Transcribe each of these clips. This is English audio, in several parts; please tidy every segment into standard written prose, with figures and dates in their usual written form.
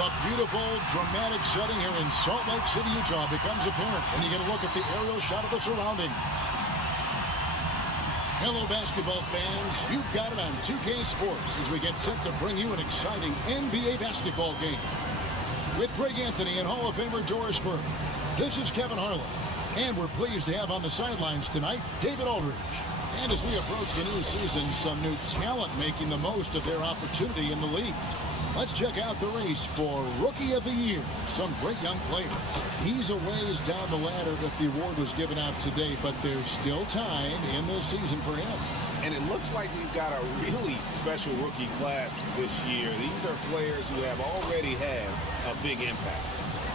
The beautiful, dramatic setting here in Salt Lake City, Utah becomes apparent when you get a look at the aerial shot of the surroundings. Hello, basketball fans. You've got it on 2K Sports as we get set to bring you an exciting NBA basketball game. With Greg Anthony and Hall of Famer Doris Burke, this is Kevin Harlan. And we're pleased to have on the sidelines tonight, David Aldridge. And as we approach the new season, some new talent making the most of their opportunity in the league. Let's check out the race for Rookie of the Year. Some great young players. He's a ways down the ladder if the award was given out today, but there's still time in this season for him. And it looks like we've got a really special rookie class this year. These are players who have already had a big impact.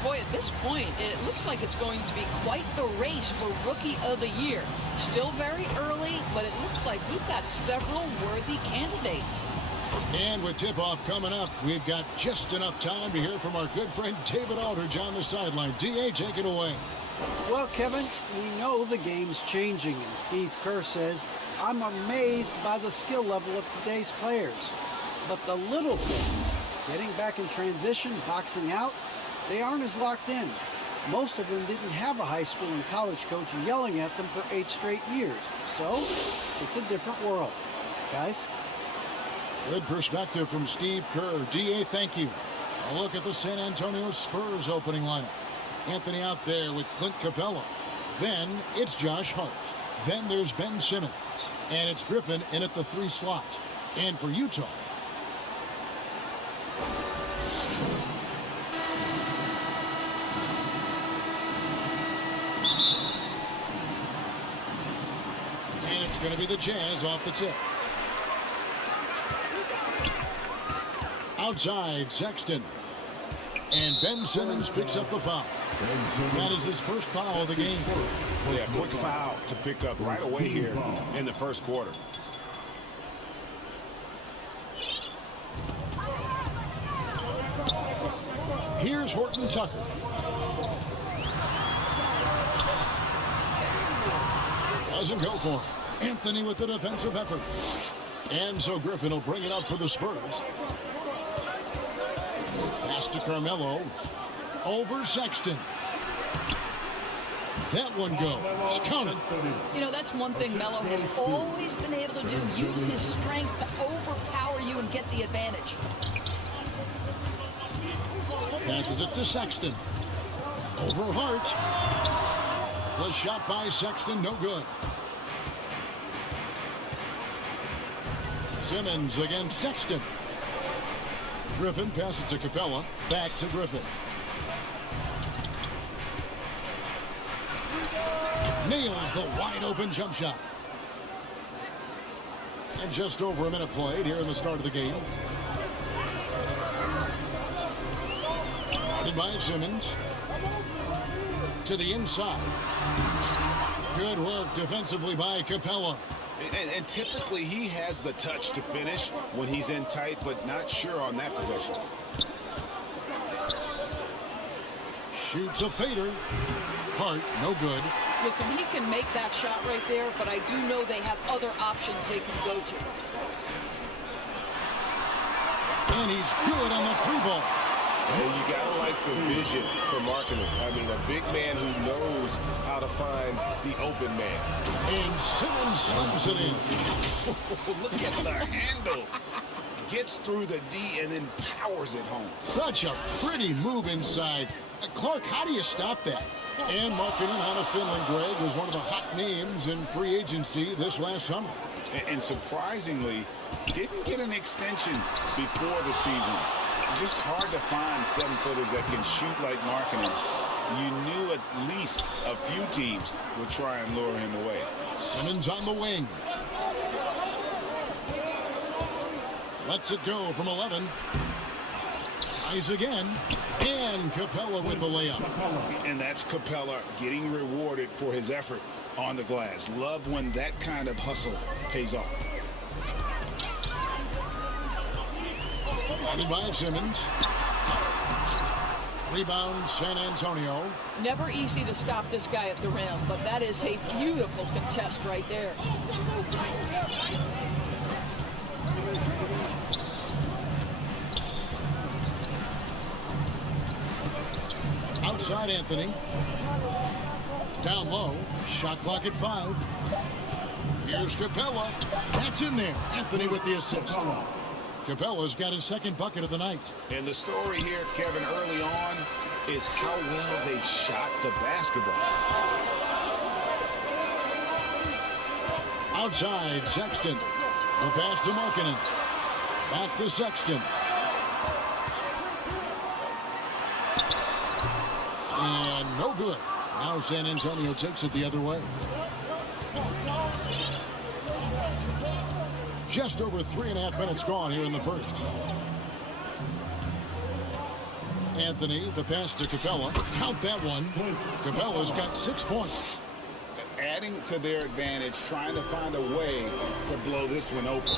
Boy, at this point, it looks like it's going to be quite the race for Rookie of the Year. Still very early, but it looks like we've got several worthy candidates. And with tip-off coming up, we've got just enough time to hear from our good friend David Aldridge on the sideline. D.A., take it away. Well, Kevin, we know the game's changing, and Steve Kerr says, I'm amazed by the skill level of today's players. But the little things, getting back in transition, boxing out, they aren't as locked in. Most of them didn't have a high school and college coach yelling at them for 8 straight years. So, it's a different world. Guys? Good perspective from Steve Kerr. D.A., thank you. A look at the San Antonio Spurs opening lineup. Anthony out there with Clint Capella. Then it's Josh Hart. Then there's Ben Simmons. And it's Griffin in at the 3 slot. And for Utah, and it's going to be the Jazz off the tip. Outside, Sexton. And Ben Simmons picks up the foul. That is his first foul of the game. Yeah, quick foul to pick up right away here in the first quarter. Here's Horton Tucker. Doesn't go for him. Anthony with the defensive effort. And so Griffin will bring it up for the Spurs. Pass to Carmelo. Over Sexton. That one goes. Count it. You know, that's one thing Melo has always been able to do. Use his strength to overpower you and get the advantage. Passes it to Sexton. Over Hart. The shot by Sexton, no good. Simmons against Sexton. Griffin passes to Capella. Back to Griffin. Nails the wide-open jump shot. And just over a minute played here in the start of the game. Guarded by Simmons. To the inside. Good work defensively by Capella. And typically he has the touch to finish when he's in tight, but not sure on that possession. Shoots a fader. Hart, no good. Listen, he can make that shot right there, but I do know they have other options they can go to. And he's good on the 3-ball. And you gotta like the vision for marketing. I mean, a big man who knows how to find the open man. And Simmons slams it in. Look at the handles. Gets through the D and then powers it home. Such a pretty move inside. Clark, how do you stop that? And marking him out of Finland, Greg, was one of the hot names in free agency this last summer. And surprisingly, didn't get an extension before the season. Just hard to find 7-footers that can shoot like Markkanen. You knew at least a few teams would try and lure him away. Simmons on the wing. Lets it go from 11. Tries again. And Capella with the layup. And that's Capella getting rewarded for his effort on the glass. Love when that kind of hustle pays off. Guarded by Simmons. Rebound, San Antonio. Never easy to stop this guy at the rim, but that is a beautiful contest right there. Outside Anthony. Down low. Shot clock at 5. Here's Capella. That's in there. Anthony with the assist. Capella's got his second bucket of the night. And the story here, Kevin, early on is how well they shot the basketball. Outside, Sexton. The pass to Markkanen. Back to Sexton. And no good. Now San Antonio takes it the other way. Just over 3.5 minutes gone here in the first. Anthony, the pass to Capella. Count that one. Capella's got 6 points. Adding to their advantage, trying to find a way to blow this one open.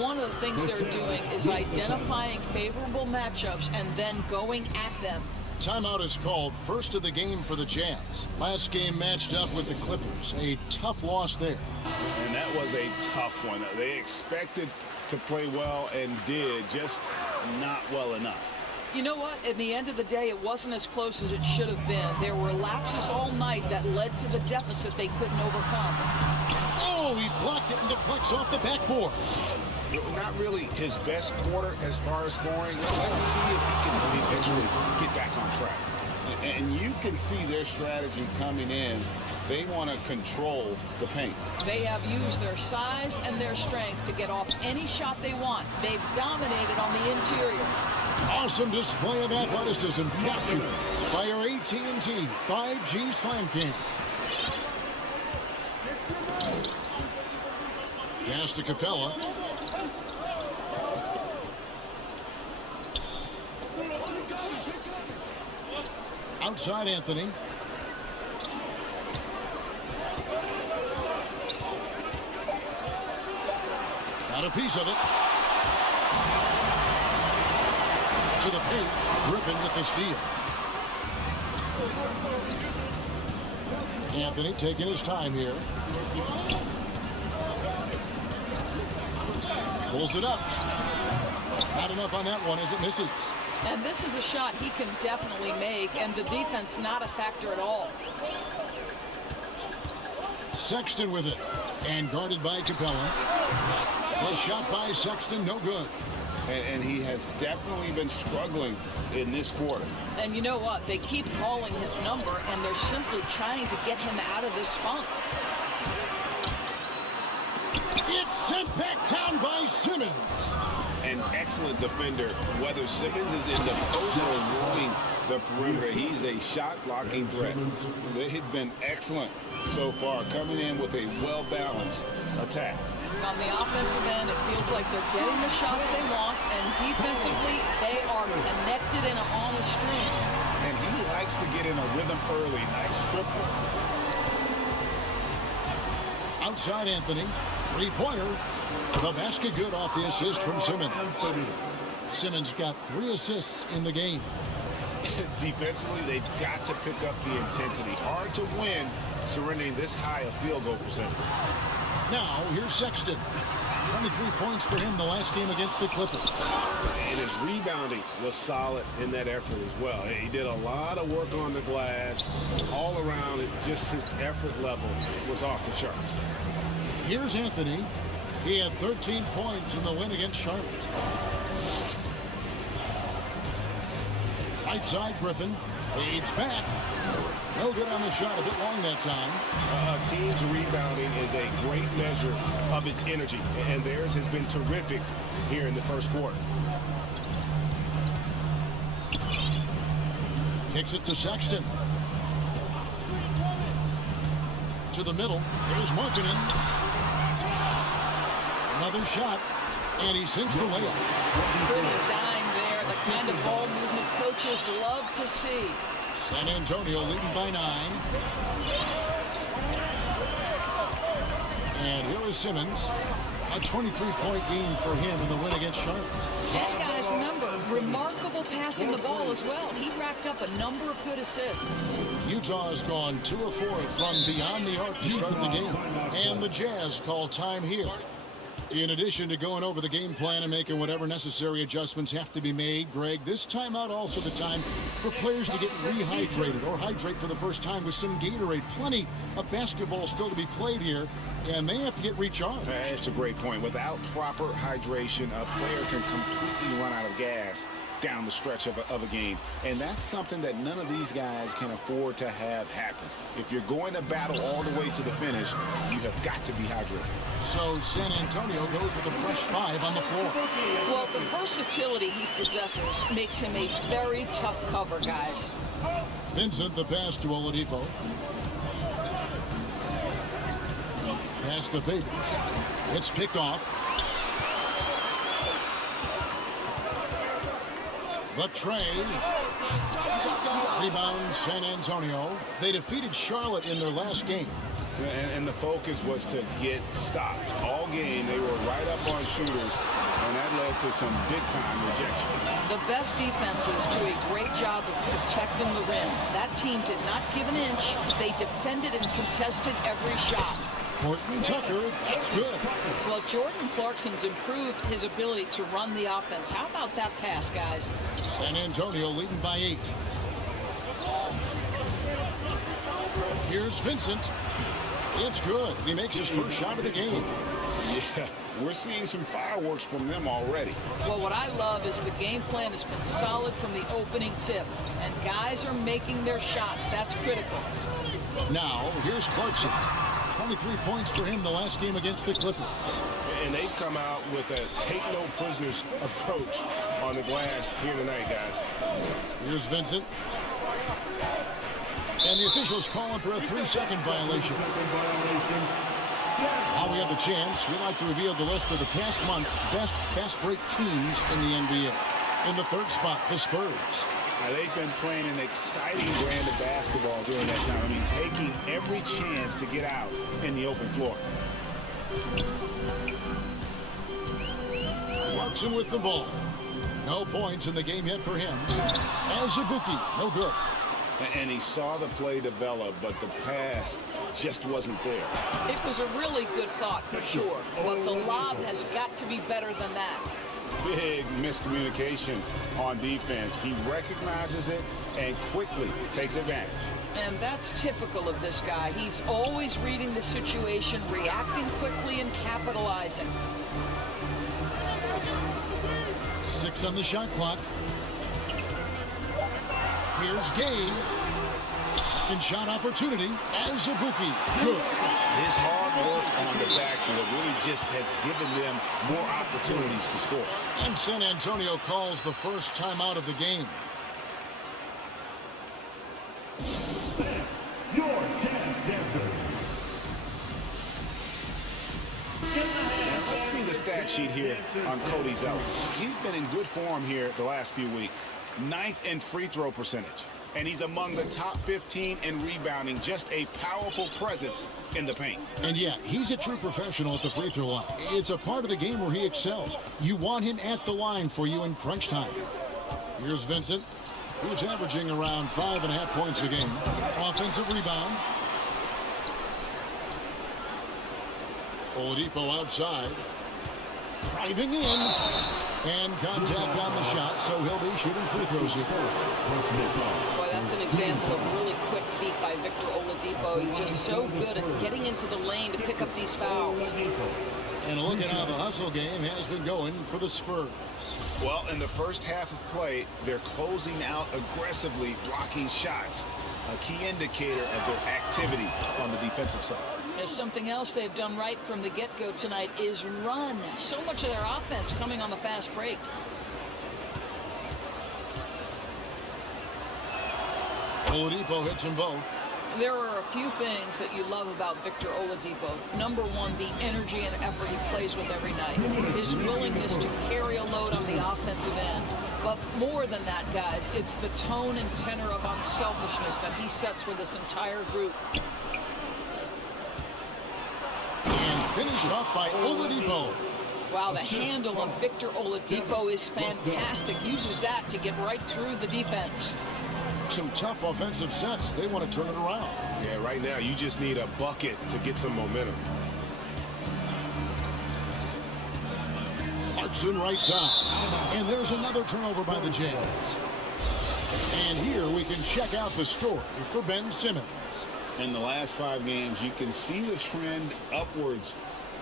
One of the things they're doing is identifying favorable matchups and then going at them. Timeout is called. First of the game for the Jazz. Last game matched up with the Clippers. A tough loss there. And that was a tough one. They expected to play well and did, just not well enough. You know what? In the end of the day, it wasn't as close as it should have been. There were lapses all night that led to the deficit they couldn't overcome. Oh, he blocked it and deflects off the backboard. Not really his best quarter as far as scoring. Let's see if he can eventually get back on track. And you can see their strategy coming in. They want to control the paint. They have used their size and their strength to get off any shot they want. They've dominated on the interior. Awesome display of athleticism captured by our AT&T 5G Slam Cam. Pass to Capella. Outside Anthony. Got a piece of it. To the paint. Griffin with the steal. Anthony taking his time here. Pulls it up. Not enough on that one as it misses. And this is a shot he can definitely make, and the defense not a factor at all. Sexton with it. And guarded by Capella. The shot by Sexton, no good. And he has definitely been struggling in this quarter. And you know what? They keep calling his number, and they're simply trying to get him out of this funk. It's sent back down by Simmons. An excellent defender, whether Simmons is in the post or roaming the perimeter. He's a shot-blocking threat. They've been excellent so far, coming in with a well-balanced attack. On the offensive end, it feels like they're getting the shots they want, and defensively, they are connected and on a streak. And he likes to get in a rhythm early. Nice triple. Outside Anthony. Three-pointer. The basket good off the assist from Simmons. Simmons got 3 assists in the game. Defensively, they've got to pick up the intensity. Hard to win surrendering this high a field goal percentage. Now, here's Sexton. 23 points for him the last game against the Clippers. And his rebounding was solid in that effort as well. He did a lot of work on the glass. All around, just his effort level was off the charts. Here's Anthony. He had 13 points in the win against Charlotte. Right side, Griffin fades back. No good on the shot, a bit long that time. A team's rebounding is a great measure of its energy, and theirs has been terrific here in the first quarter. Kicks it to Sexton. To the middle. Here's Markkanen. Another shot, and he sinks the layup. Pretty dime there, the kind of ball movement coaches love to see. San Antonio leading by 9. And here is Simmons. A 23-point game for him in the win against Charlotte. And guys, remember, remarkable passing the ball as well. He racked up a number of good assists. Utah has gone 2 of 4 from beyond the arc to start the game. And the Jazz call time here In addition to going over the game plan and making whatever necessary adjustments have to be made, Greg, this timeout also the time for players to get rehydrated or hydrate for the first time with some Gatorade. Plenty of basketball still to be played here, and they have to get recharged. That's a great point. Without proper hydration, a player can completely run out of gas down the stretch of a game. And that's something that none of these guys can afford to have happen. If you're going to battle all the way to the finish, you have got to be hydrated. So San Antonio goes with a fresh 5 on the floor. Well, the versatility he possesses makes him a very tough cover, guys. Vincent, the pass to Oladipo. Pass to Favors. It's picked off. The tray. Rebound San Antonio. They defeated Charlotte in their last game. And the focus was to get stops. All game, they were right up on shooters, and that led to some big-time rejection. The best defenses do a great job of protecting the rim. That team did not give an inch. They defended and contested every shot. Horton Tucker, that's good. Well, Jordan Clarkson's improved his ability to run the offense. How about that pass, guys? San Antonio leading by 8. Here's Vincent. It's good. He makes his first shot of the game. Yeah, we're seeing some fireworks from them already. Well, what I love is the game plan has been solid from the opening tip, and guys are making their shots. That's critical. Now, here's Clarkson. 23 points for him the last game against the Clippers. And they've come out with a take-no-prisoners approach on the glass here tonight, guys. Here's Vincent. And the officials calling for a 3-second violation. While we have the chance, we like to reveal the list of the past month's best fast break teams in the NBA. In the third spot, the Spurs. They've been playing an exciting brand of basketball during that time. I mean, taking every chance to get out in the open floor. Clarkson with the ball. No points in the game yet for him. Azubuike, no good. And he saw the play develop, but the pass just wasn't there. It was a really good thought for sure, but the lob has got to be better than that. Big miscommunication on defense. He recognizes it and quickly takes advantage. And that's typical of this guy. He's always reading the situation, reacting quickly, and capitalizing. 6 on the shot clock. Here's Gay. Second shot opportunity. Azubuike. Good. His hard work on the backboard really just has given them more opportunities to score. And San Antonio calls the first timeout of the game. Your dance dancer. Now, let's see the stat sheet here on Cody Zeller. He's been in good form here the last few weeks. 9th in free throw percentage. And he's among the top 15 in rebounding. Just a powerful presence in the paint. And yeah, he's a true professional at the free throw line. It's a part of the game where he excels. You want him at the line for you in crunch time. Here's Vincent, who's averaging around 5.5 points a game. Offensive rebound. Oladipo outside. Driving in. And contact on the shot, so he'll be shooting free throws here. Boy, that's an example of really quick feet by Victor Oladipo. He's just so good at getting into the lane to pick up these fouls. And look at how the hustle game has been going for the Spurs. Well, in the first half of play, they're closing out aggressively, blocking shots. A key indicator of their activity on the defensive side. There's something else they've done right from the get-go tonight is run. So much of their offense coming on the fast break. Oladipo hits them both. There are a few things that you love about Victor Oladipo. Number one, the energy and effort he plays with every night. His willingness to carry a load on the offensive end. But more than that, guys, it's the tone and tenor of unselfishness that he sets for this entire group. And finished off by Oladipo. Wow, the handle on Victor Oladipo is fantastic. Uses that to get right through the defense. Some tough offensive sets. They want to turn it around. Yeah, right now you just need a bucket to get some momentum. Clarkson right side. And there's another turnover by the Jazz. And here we can check out the story for Ben Simmons. In the last 5 games, you can see the trend upwards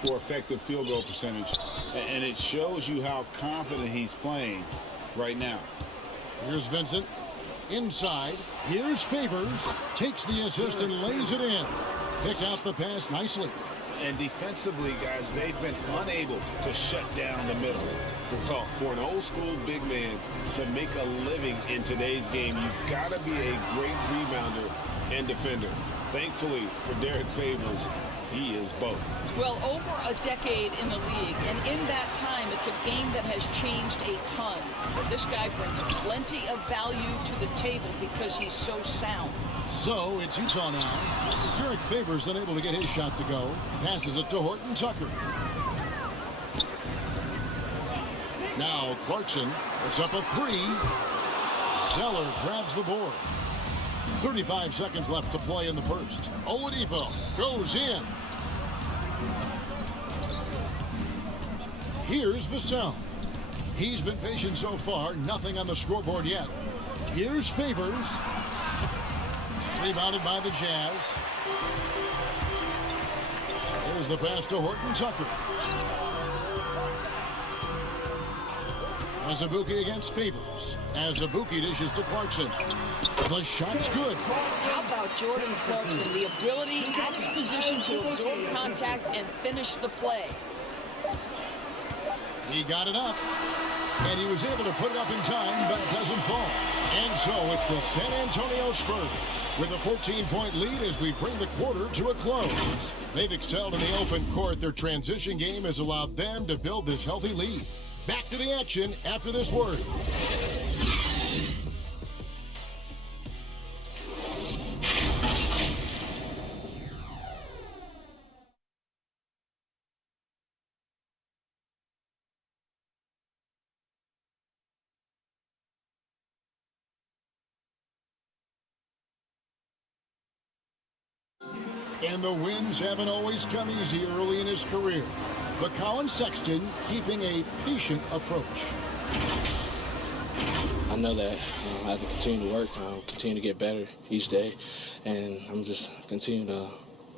for effective field goal percentage. And it shows you how confident he's playing right now. Here's Vincent. Inside. Here's Favors. Takes the assist and lays it in. Picked out the pass nicely. And defensively, guys, they've been unable to shut down the middle. Well, for an old-school big man to make a living in today's game, you've got to be a great rebounder and defender. Thankfully for Derek Favors, he is both. Well, over a decade in the league, and in that time, it's a game that has changed a ton. But this guy brings plenty of value to the table because he's so sound. So it's Utah now. Derek Favors unable to get his shot to go. Passes it to Horton Tucker. Now Clarkson puts up a 3. Zeller grabs the board. 35 seconds left to play in the first. Oladipo goes in. Here's Vassell. He's been patient so far. Nothing on the scoreboard yet. Here's Favors. Rebounded by the Jazz. There's the pass to Horton Tucker. Azubuike against Favors. Azubuike dishes to Clarkson. The shot's good. How about Jordan Clarkson? The ability at his position to absorb contact and finish the play. He got it up. And he was able to put it up in time, but it doesn't fall. And so it's the San Antonio Spurs with a 14-point lead as we bring the quarter to a close. They've excelled in the open court. Their transition game has allowed them to build this healthy lead. Back to the action after this word. And the wins haven't always come easy early in his career. But Colin Sexton keeping a patient approach. I know that I have to continue to work, continue to get better each day, and I'm just continue to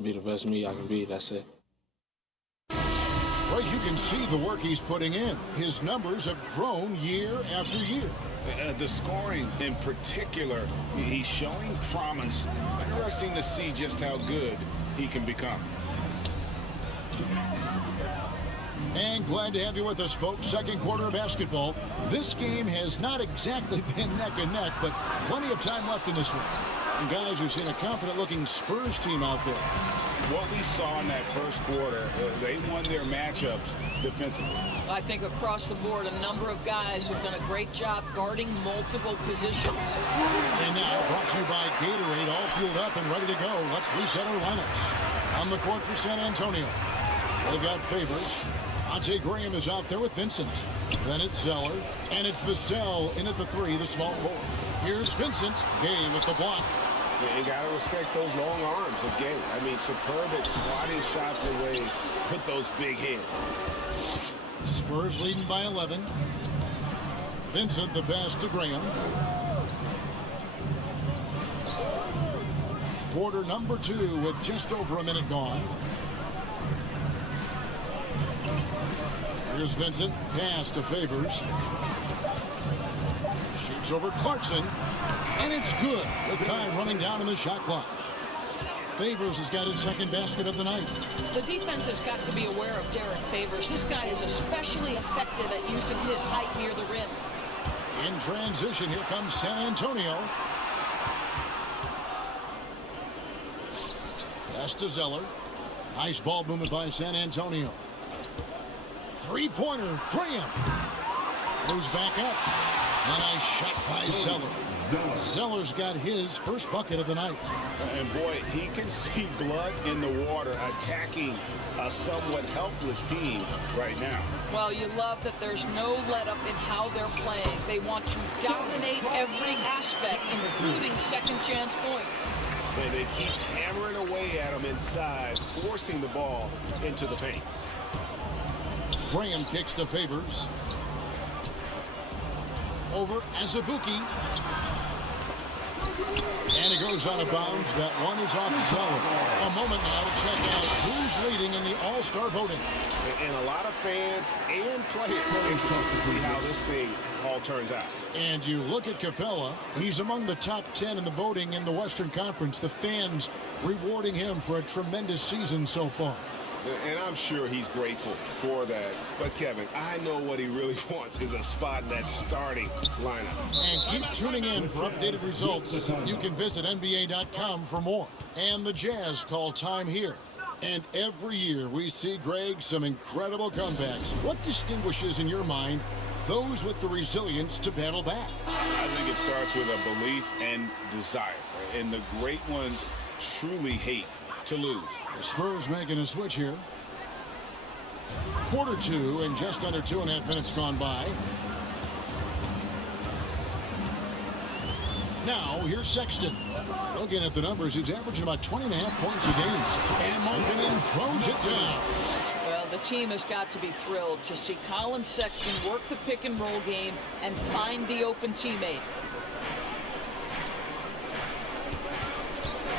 be the best me I can be. That's it. Well, you can see the work he's putting in. His numbers have grown year after year. The scoring in particular, he's showing promise. Interesting to see just how good he can become. And glad to have you with us, folks. Second quarter of basketball. This game has not exactly been neck and neck, but plenty of time left in this one. And guys, we've seen a confident-looking Spurs team out there. What we saw in that first quarter, they won their matchups defensively. I think across the board, a number of guys have done a great job guarding multiple positions. And now, brought to you by Gatorade, all fueled up and ready to go. Let's reset our lineups. On the court for San Antonio, they've got Favors. Ante Graham is out there with Vincent. Then it's Zeller. And it's Vassell in at the 3, the small forward. Here's Vincent. Gay with the block. You got to respect those long arms of Gay. I mean, superb at swatting shots away, put those big hands. Spurs leading by 11. Vincent the pass to Graham. Quarter number 2 with just over a minute gone. Here's Vincent. Pass to Favors. Shoots over Clarkson. And it's good with time running down in the shot clock. Favors has got his second basket of the night. The defense has got to be aware of Derek Favors. This guy is especially effective at using his height near the rim. In transition, here comes San Antonio. Pass to Zeller. Nice ball movement by San Antonio. Three-pointer, Graham. Moves back up. A nice shot by Zeller. Zeller's got his first bucket of the night. And boy, he can see blood in the water attacking a somewhat helpless team right now. Well, you love that there's no let-up in how they're playing. They want to dominate every aspect, including second chance points. And they keep hammering away at him inside, forcing the ball into the paint. Graham kicks to Favors. over Azubuike. And it goes out of bounds. That one is off zone. A moment now to check out who's leading in the All-Star voting. And a lot of fans and players interested to see how this thing all turns out. And you look at Capella. He's among the top 10 in the voting in the Western Conference. The fans rewarding him for a tremendous season so far. And I'm sure he's grateful for that. But, Kevin, I know what he really wants is a spot in that starting lineup. And keep tuning in for updated results. You can visit NBA.com for more. And the Jazz call time here. And every year we see, Greg, some incredible comebacks. What distinguishes, in your mind, those with the resilience to battle back? I think it starts with a belief and desire. And the great ones truly hate to lose. The Spurs making a switch here. Quarter two and just under 2.5 minutes gone by. Now, here's Sexton. Looking at the numbers, he's averaging about 20.5 points a game. And Markkanen throws it down. Well, the team has got to be thrilled to see Colin Sexton work the pick-and-roll game and find the open teammate.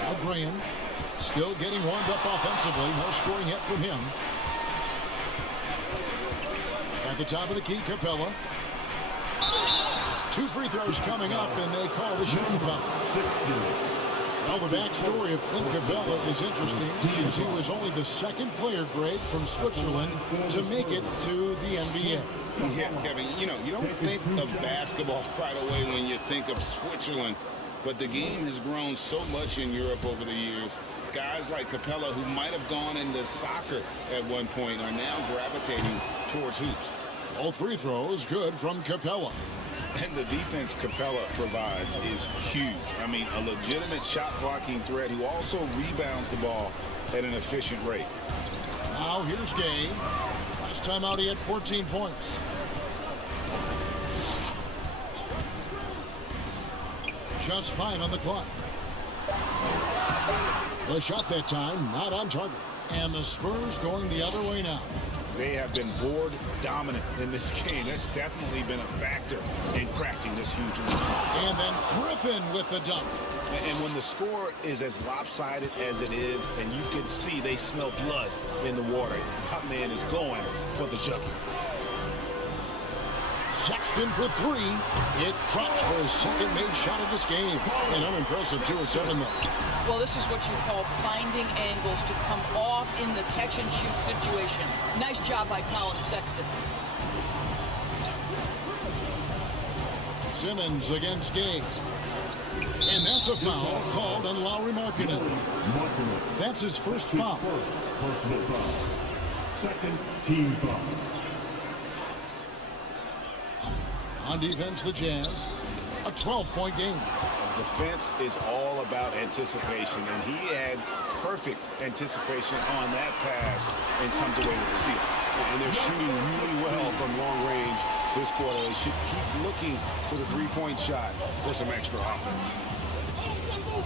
Now Graham still getting warmed up offensively. No scoring yet from him. At the top of the key, Capella. 2 free throws coming up, and they call the shooting foul. Well, the backstory of Clint Capella is interesting because he was only the second player, Greg, from Switzerland to make it to the NBA. Yeah, Kevin, you don't think of basketball right away when you think of Switzerland, but the game has grown so much in Europe over the years. Guys like Capella, who might have gone into soccer at one point, are now gravitating towards hoops. All free throws good from Capella. And the defense Capella provides is huge. I mean, a legitimate shot-blocking threat who also rebounds the ball at an efficient rate. Now here's Gay. Last time out he had 14 points. Just 5 on the clock. The shot that time not on target. And the Spurs going the other way now. They have been board dominant in this game. That's definitely been a factor in crafting this huge lead. And then Griffin with the dunk. And when the score is as lopsided as it is, and you can see they smell blood in the water, that man is going for the jugular. Sexton for 3. It drops for his second made shot of this game. An unimpressive 2 of 7 though. Well, this is what you call finding angles to come off in the catch-and-shoot situation. Nice job by Colin Sexton. Simmons against Gay. And that's a foul called on Lauri Markkanen. That's his first foul. Personal foul. Second team foul. On defense, the Jazz. A 12-point game. Defense is all about anticipation, and he had perfect anticipation on that pass and comes away with the steal. And they're shooting really well from long range this quarter. They should keep looking to the three-point shot for some extra offense.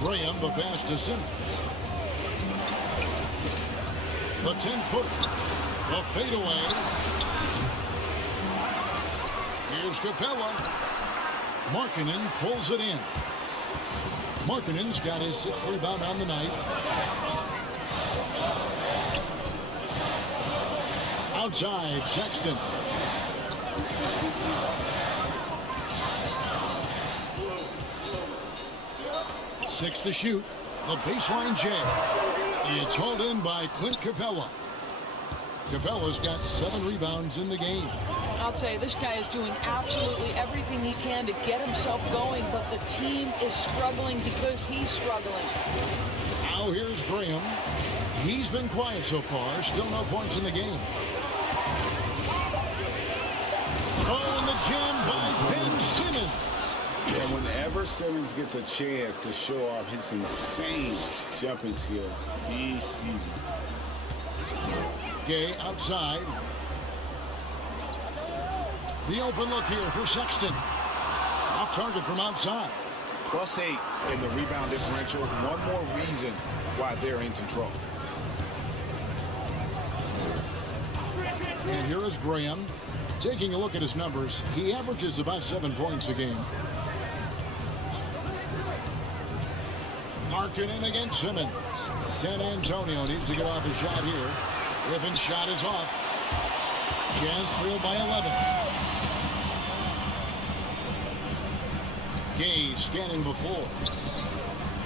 Graham, the pass to Simmons. The 10-footer. The fadeaway. Here's Capella. Markkanen pulls it in. Markkanen's got his 6th rebound on the night. Outside, Sexton. Six to shoot. The baseline jam. It's hauled in by Clint Capella. Capella's got 7 rebounds in the game. I'll tell you, this guy is doing absolutely everything he can to get himself going, but the team is struggling because he's struggling. Now here's Graham. He's been quiet so far. Still no points in the game. Oh, and the jam by Ben Simmons. Yeah, whenever Simmons gets a chance to show off his insane jumping skills, he sees it. Gay outside. The open look here for Sexton. Off target from outside. +8 in the rebound differential. One more reason why they're in control. And here is Graham. Taking a look at his numbers, he averages about 7 points a game. Markkanen against Simmons. San Antonio needs to get off a shot here. Griffin's shot is off. Jazz trail by 11. Gay scanning the floor.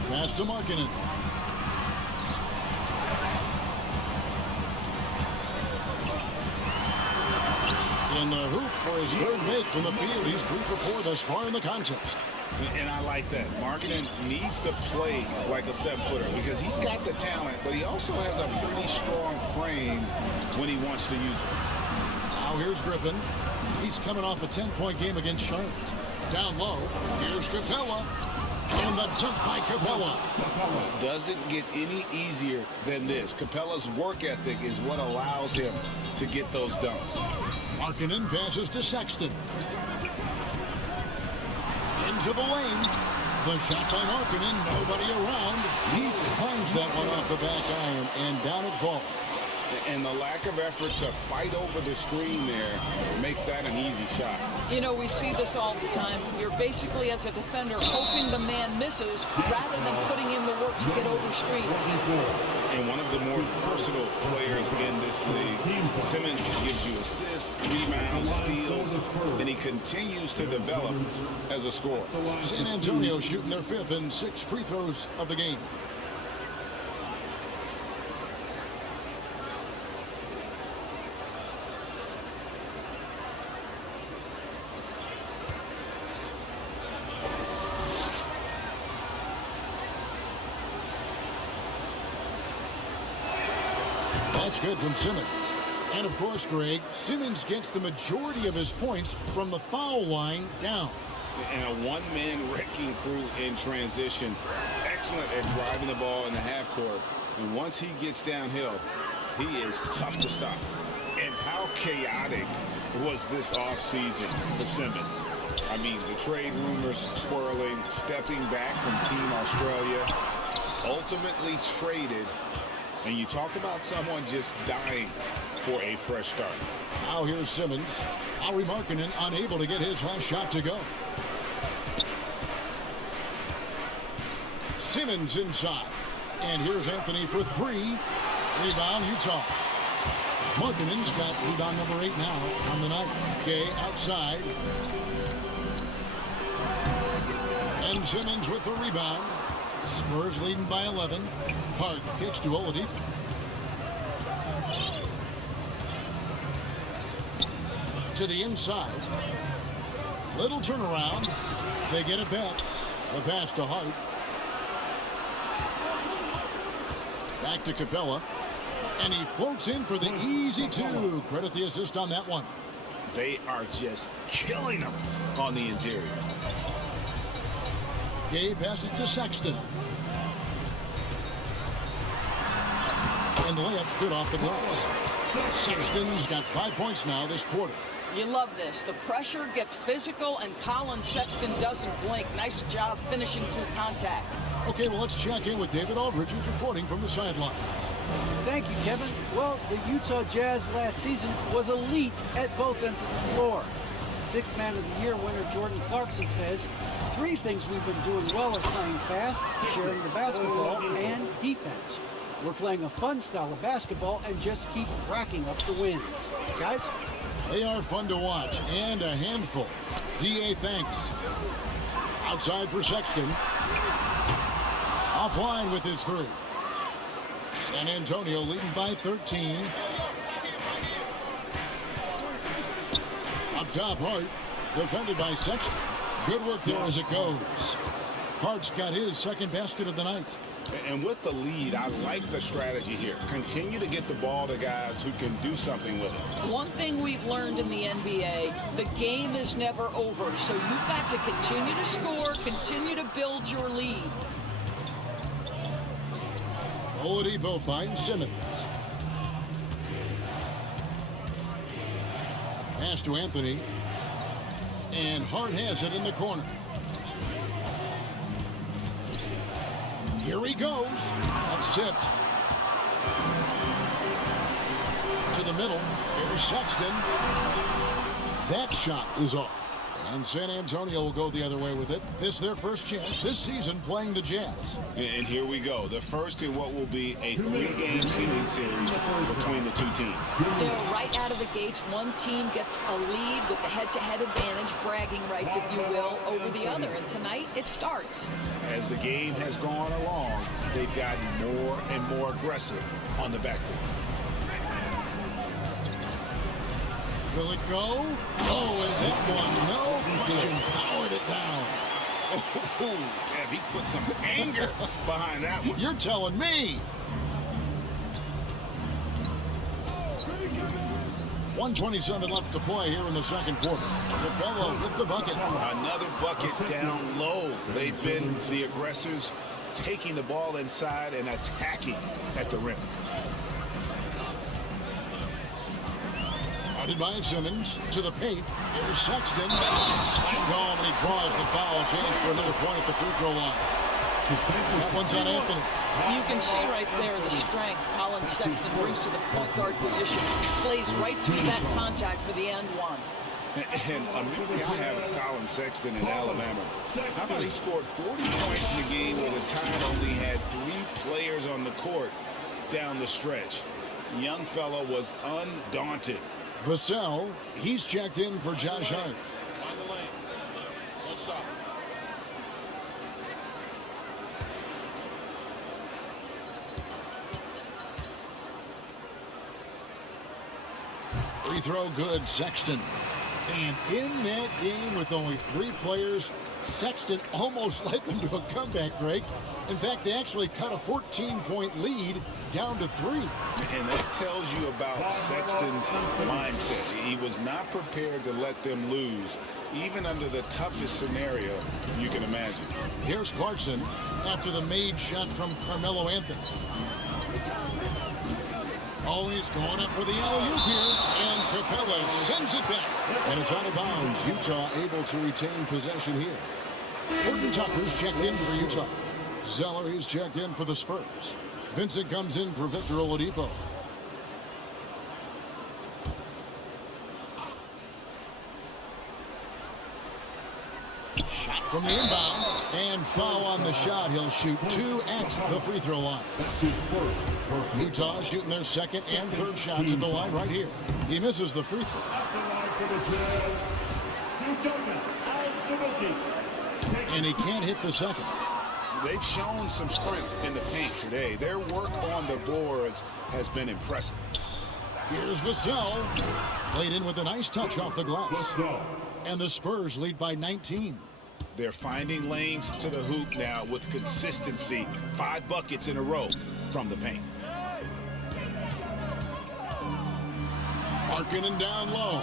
Pass to Markkanen. In the hoop for his third make from the field. He's 3 for 4 thus far in the contest. And I like that. Markkanen needs to play like a 7-footer because he's got the talent, but he also has a pretty strong frame when he wants to use it. Now here's Griffin. He's coming off a 10-point game against Charlotte. Down low, here's Capella. And the dunk by Capella. Doesn't get any easier than this. Capella's work ethic is what allows him to get those dunks. Markkanen passes to Sexton. Into the lane. The shot by Markkanen, nobody around. He climbs that one off the back iron, and down it falls. And the lack of effort to fight over the screen there makes that an easy shot. You know, we see this all the time. You're basically, as a defender, hoping the man misses rather than putting in the work to get over screens. And one of the more versatile players in this league. Simmons gives you assists, rebounds, steals, and he continues to develop as a scorer. San Antonio shooting their 5th and 6th free throws of the game. That's good from Simmons. And of course, Greg, Simmons gets the majority of his points from the foul line down. And a one-man wrecking crew in transition. Excellent at driving the ball in the half court. And once he gets downhill, he is tough to stop. And how chaotic was this offseason for Simmons? I mean, the trade rumors swirling, stepping back from Team Australia, ultimately traded. And you talk about someone just dying for a fresh start. Now here's Simmons. Lauri Markkanen unable to get his last shot to go. Simmons inside. And here's Anthony for 3. Rebound, Utah. Markkanen's got rebound number 8 now on the night. Gay outside. And Simmons with the rebound. Spurs leading by 11. Hart kicks to Oladipo. To the inside. Little turnaround. They get it back. The pass to Hart. Back to Capella. And he floats in for the easy 2. Credit the assist on that one. They are just killing them on the interior. Gay passes to Sexton. And the layup's good off the glass. Sexton's got 5 points now this quarter. You love this. The pressure gets physical, and Colin Sexton doesn't blink. Nice job finishing through contact. Okay, well, let's check in with David Aldridge, who's reporting from the sidelines. Thank you, Kevin. Well, the Utah Jazz last season was elite at both ends of the floor. Sixth Man of the Year winner Jordan Clarkson says, 3 things we've been doing well are playing fast, sharing the basketball, and defense. We're playing a fun style of basketball and just keep racking up the wins. Guys? They are fun to watch and a handful. D.A. thanks. Outside for Sexton. Offline with his 3. San Antonio leading by 13. Up top, Hart. Defended by Sexton. Good work there as it goes. Hart's got his second basket of the night. And with the lead, I like the strategy here. Continue to get the ball to guys who can do something with it. One thing we've learned in the NBA, the game is never over. So you've got to continue to score, continue to build your lead. Oladipo finds Simmons. Pass to Anthony. And Hart has it in the corner. Here he goes. That's tipped. To the middle. Here's Sexton. That shot is off. And San Antonio will go the other way with it. This is their first chance this season playing the Jazz. And here we go. The first in what will be a 3-game season series between the two teams. Dale, right out of the gates, one team gets a lead with the head-to-head advantage, bragging rights, if you will, over the other. And tonight, it starts. As the game has gone along, they've gotten more and more aggressive on the backboard. Will it go? Oh, and hit one. No question. Powered it down. Oh, yeah, he put some anger behind that one. You're telling me. 1:27 left to play here in the second quarter. Capella with the bucket. Another bucket down low. They've been the aggressors, taking the ball inside and attacking at the rim. Guarded by Simmons to the paint. Here's Sexton. Slammed home, and he draws the foul. Chance for another point at the free throw line. That one's on Anthony. You can see right there the strength Colin Sexton brings to the point guard position. Plays right through that contact for the end one. And a memory I have of Colin Sexton in Alabama. How about he scored 40 points in the game where the Tide only had 3 players on the court down the stretch. Young fella was undaunted. Vassell, he's checked in for Josh Hart. On the lane. What's up? Free throw good, Sexton. And in that game with only 3 players, Sexton almost led them to a comeback, Greg. In fact, they actually cut a 14-point lead down to 3. And that tells you about Sexton's mindset. He was not prepared to let them lose, even under the toughest scenario you can imagine. Here's Clarkson after the made shot from Carmelo Anthony. Always going up for the alley-oop here, and Capella sends it back. And it's out of bounds. Utah able to retain possession here. Horton Tucker's checked in for Utah. Zeller is checked in for the Spurs. Vincent comes in for Victor Oladipo. Shot from the inbound, and foul on the shot. He'll shoot 2 at the free throw line. Utah shooting their second and third shots at the line right here. He misses the free throw. And he can't hit the second. They've shown some strength in the paint today. Their work on the boards has been impressive. Here's Vassell. Played in with a nice touch off the glass. And the Spurs lead by 19. They're finding lanes to the hoop now with consistency. 5 buckets in a row from the paint. Markkanen down low.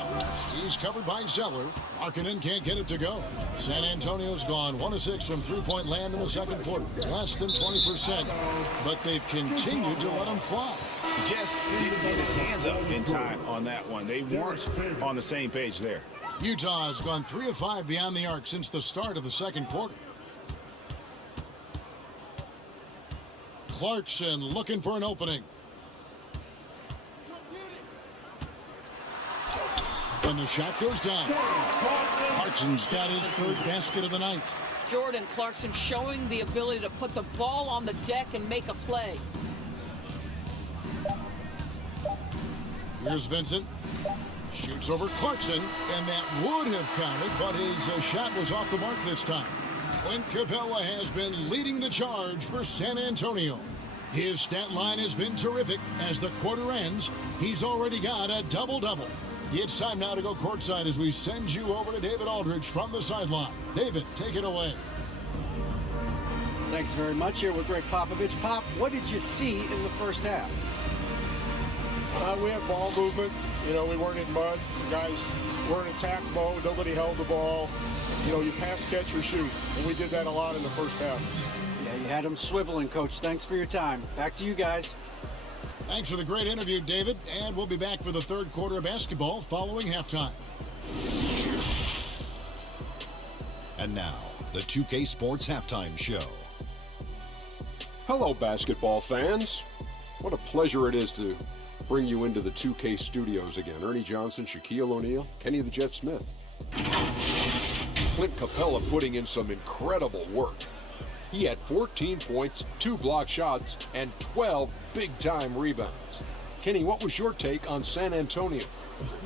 He's covered by Zeller. Markkanen can't get it to go. San Antonio's gone 1 of 6 from three-point land in the second quarter. Less than 20%, but they've continued to let him fly. Just didn't get his hands up in time on that one. They weren't on the same page there. Utah has gone 3 of 5 beyond the arc since the start of the second quarter. Clarkson looking for an opening. And the shot goes down. Clarkson's got his 3rd basket of the night. Jordan Clarkson showing the ability to put the ball on the deck and make a play. Here's Vincent. Shoots over Clarkson, and that would have counted, but his shot was off the mark this time. Clint Capella has been leading the charge for San Antonio. His stat line has been terrific. As the quarter ends, he's already got a double-double. It's time now to go courtside as we send you over to David Aldridge from the sideline. David, take it away. Thanks very much. Here with Greg Popovich. Pop, what did you see in the first half? We had ball movement. You know, we weren't in mud. The guys were in attack mode. Nobody held the ball. You know, you pass, catch, or shoot. And we did that a lot in the first half. Yeah, you had them swiveling, Coach. Thanks for your time. Back to you guys. Thanks for the great interview, David. And we'll be back for the third quarter of basketball following halftime. And now, the 2K Sports Halftime Show. Hello, basketball fans. What a pleasure it is to bring you into the 2K studios again. Ernie Johnson, Shaquille O'Neal, Kenny the Jet Smith. Clint Capella putting in some incredible work. He had 14 points, 2 block shots, and 12 big-time rebounds. Kenny, what was your take on San Antonio?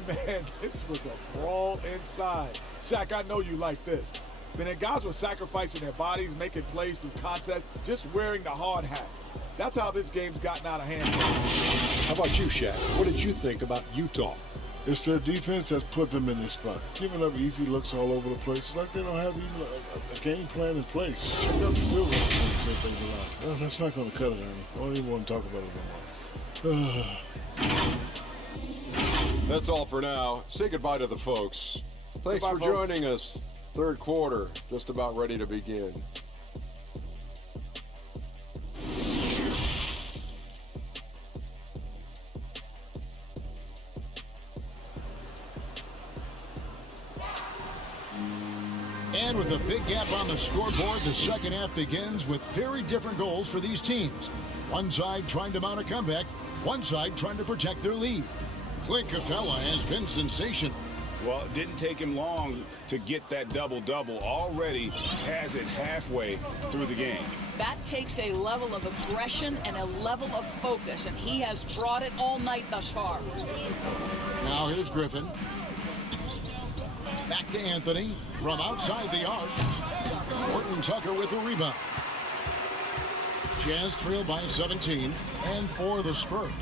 Man, this was a brawl inside. Shaq, I know you like this. Man, the guys were sacrificing their bodies, making plays through contact, just wearing the hard hat. That's how this game's gotten out of hand. How about you, Shaq? What did you think about Utah? It's their defense that's put them in this spot. Giving up easy looks all over the place. It's like they don't have even a game plan in place. Check out the field goal to make things alive. Well, that's not going to cut it, Ernie. I don't even want to talk about it no more. That's all for now. Say goodbye to the folks. Thanks Goodbye, for joining us. Third quarter, just about ready to begin. And with a big gap on the scoreboard, the second half begins with very different goals for these teams. One side trying to mount a comeback, one side trying to protect their lead. Clint Capella has been sensational. Well, it didn't take him long to get that double-double. Already has it halfway through the game. That takes a level of aggression and a level of focus, and he has brought it all night thus far. Now here's Griffin. Back to Anthony from outside the arc. Horton Tucker with the rebound. Jazz trail by 17, and for the Spurs.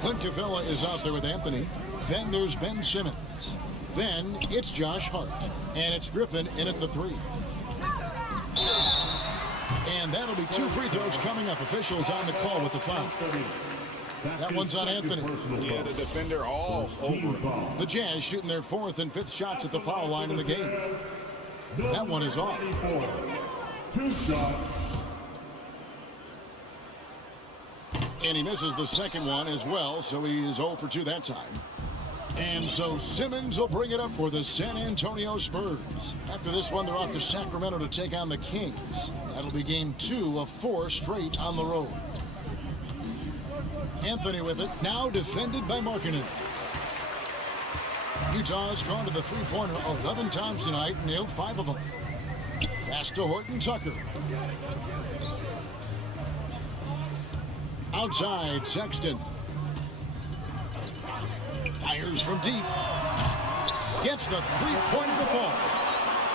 Clint Capella is out there with Anthony. Then there's Ben Simmons. Then it's Josh Hart. And it's Griffin in at the 3. And that'll be 2 free throws coming up. Officials on the call with the foul. That one's on Anthony. Yeah, the defender all over. The Jazz shooting their 4th and 5th shots at the foul line in the game. That one is off. 2 shots. And he misses the second one as well, so he is 0 for 2 that time. And so Simmons will bring it up for the San Antonio Spurs. After this one, they're off to Sacramento to take on the Kings. That'll be game 2 of 4 straight on the road. Anthony with it, now defended by Markkanen. Utah has gone to the three-pointer 11 times tonight, nailed 5 of them. Pass to Horton Tucker. Outside, Sexton. Fires from deep. Gets the three-pointer to fall.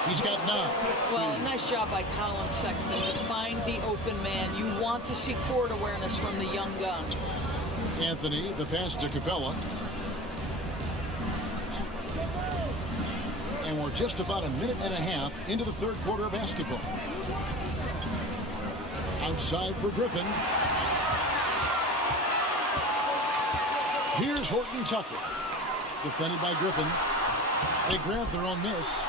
He's got 9. Well, nice job by Colin Sexton to find the open man. You want to see court awareness from the young gun. Anthony, the pass to Capella. And we're just about a minute and a half into the third quarter of basketball. Outside for Griffin. Here's Horton Tucker. Defended by Griffin. They grab their own miss.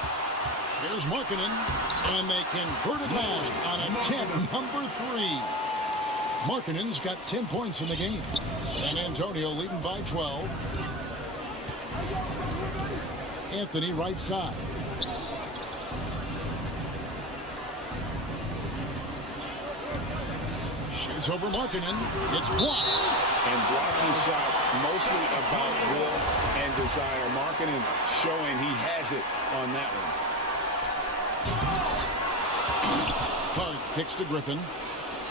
Here's Markkanen. And they convert it last on a 10, number 3. Markkanen's got 10 points in the game. San Antonio leading by 12. Anthony right side. Shoots over Markkanen. It's blocked. And blocking shots mostly about will and desire. Markkanen showing he has it on that one. Hart kicks to Griffin.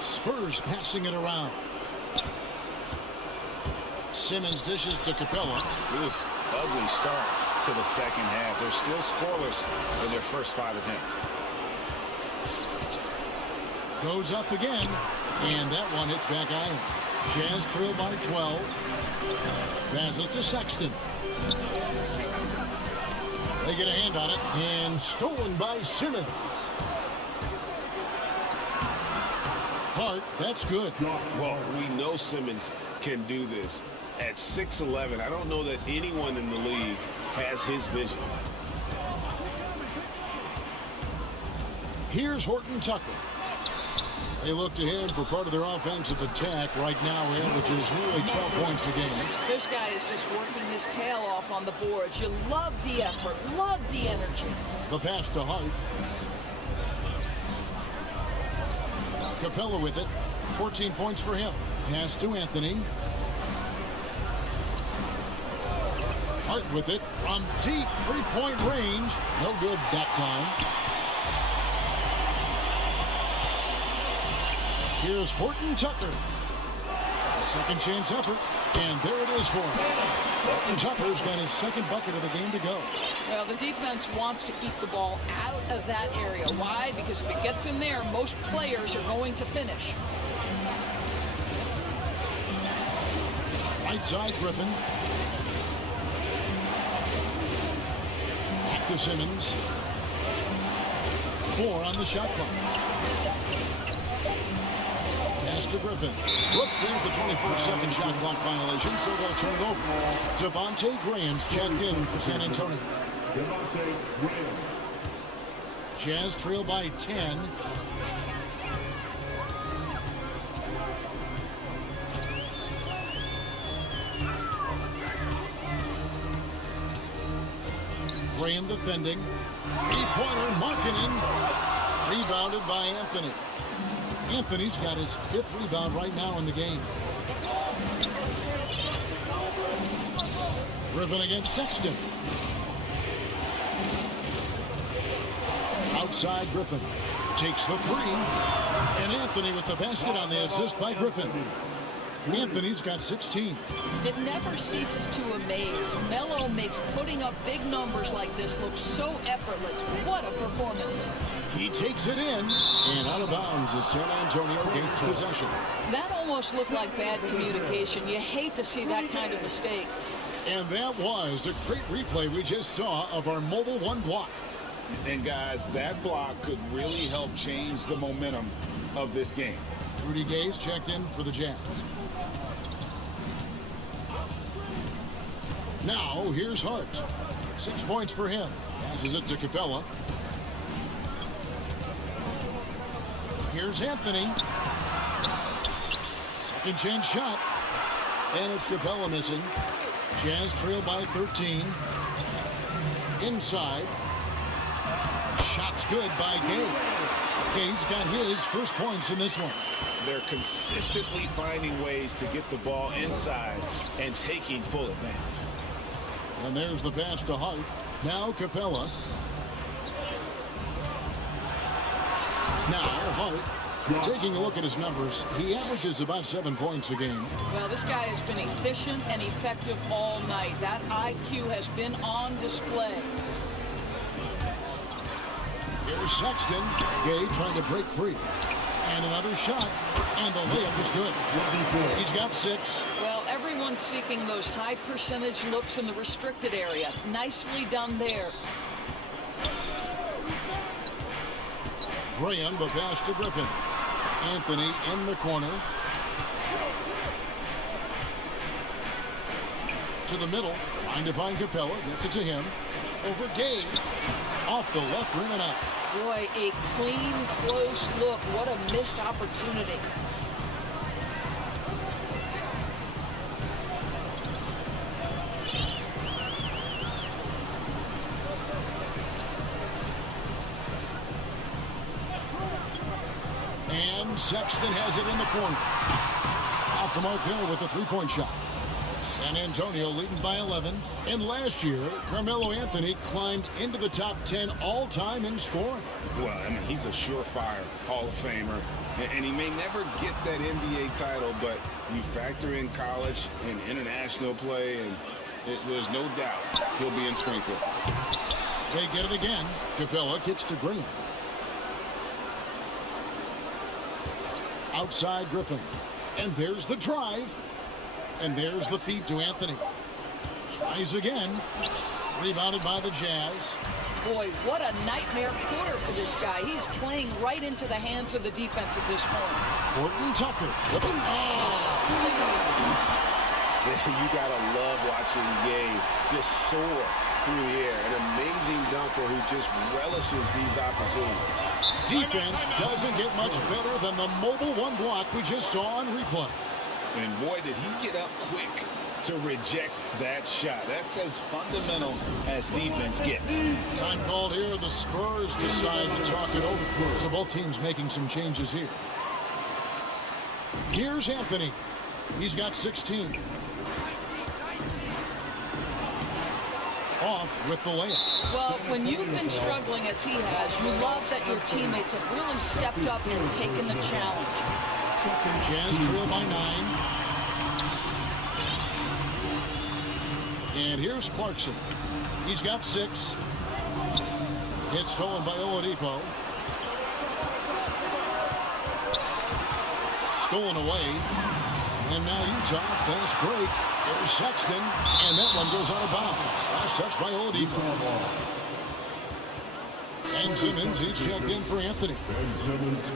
Spurs passing it around. Simmons dishes to Capella. This ugly start to the second half. They're still scoreless in their first 5 attempts. Goes up again, and that one hits back iron. Jazz trail by 12. Passes to Sexton. They get a hand on it, and stolen by Simmons. Hart, that's good. Well, we know Simmons can do this. At 6'11", I don't know that anyone in the league has his vision. Here's Horton Tucker. They look to him for part of their offensive attack. Right now, he averages nearly 12 points a game. This guy is just working his tail off on the boards. You love the effort, love the energy. The pass to Hart. Capella with it. 14 points for him. Pass to Anthony. Hart with it from deep three-point range. No good that time. Here's Horton Tucker. A second chance effort, and there it is for him. Horton Tucker's got his second bucket of the game to go. Well, the defense wants to keep the ball out of that area. Why? Because if it gets in there, most players are going to finish. Right side, Griffin. Back to Simmons. 4 on the shot clock. Pass to Griffin. Whoops, there's the 21st-second shot clock violation, so they'll turn it over. Devontae Graham's checked in for San Antonio. Jazz trail by 10. Graham defending. Three-pointer, Markkanen. Rebounded by Anthony. Anthony's got his 5th rebound right now in the game. Griffin against Sexton. Outside Griffin. Takes the 3. And Anthony with the basket on the assist by Griffin. Anthony's got 16. It never ceases to amaze. Melo makes putting up big numbers like this look so effortless. What a performance. He takes it in, and out of bounds as San Antonio gains possession. That almost looked like bad communication. You hate to see that kind of mistake. And that was a great replay we just saw of our Mobile One block. And guys, that block could really help change the momentum of this game. Rudy Gay's checked in for the Jazz. Now, here's Hart. 6 points for him. Passes it to Capella. Here's Anthony. Second chance shot. And it's Capella missing. Jazz trail by 13. Inside. Shot's good by Gay. Gay's got his first points in this one. They're consistently finding ways to get the ball inside and taking full advantage. And there's the pass to Hart. Now Capella. Now Hart, taking a look at his numbers, he averages about 7 points a game. Well, this guy has been efficient and effective all night. That IQ has been on display. Here's Sexton. Gay trying to break free. And another shot. And the layup is good. He's got 6. Well, everyone's seeking those high percentage looks in the restricted area. Nicely done there. Graham, the pass to Griffin. Anthony in the corner. To the middle. Trying to find Capella. Gets it to him. Over Gay. Off the left rim and out. Boy, a clean, close look. What a missed opportunity. And Sexton has it in the corner. Off the mark there with a three-point shot. San Antonio leading by 11. And last year, Carmelo Anthony climbed into the top 10 all-time in scoring. Well, I mean, he's a surefire Hall of Famer. And he may never get that NBA title, but you factor in college and international play, and there's no doubt he'll be in Springfield. They get it again. Capella kicks to Green. Outside Griffin. And there's the drive. And there's the feed to Anthony. Tries again. Rebounded by the Jazz. Boy, what a nightmare quarter for this guy. He's playing right into the hands of the defense at this point. Horton Tucker. You gotta love watching Gay just soar through the air. An amazing dunker who just relishes these opportunities. Defense doesn't get much better than the Mobile One block we just saw on replay. And boy, did he get up quick to reject that shot. That's as fundamental as defense gets. Time called here. The Spurs decide to talk it over. So both teams making some changes here. Here's Anthony. He's got 16. off with the layup. Well, when you've been struggling as he has, you love that your teammates have really stepped up and taken the challenge. Jazz trail by 9. And here's Clarkson. He's got 6. It's stolen by Oladipo. Stolen away. And now Utah, fast break. There's Sexton, and that one goes out of bounds. Last touch by Oladipo. And Simmons, he's checked in for Anthony. Simmons.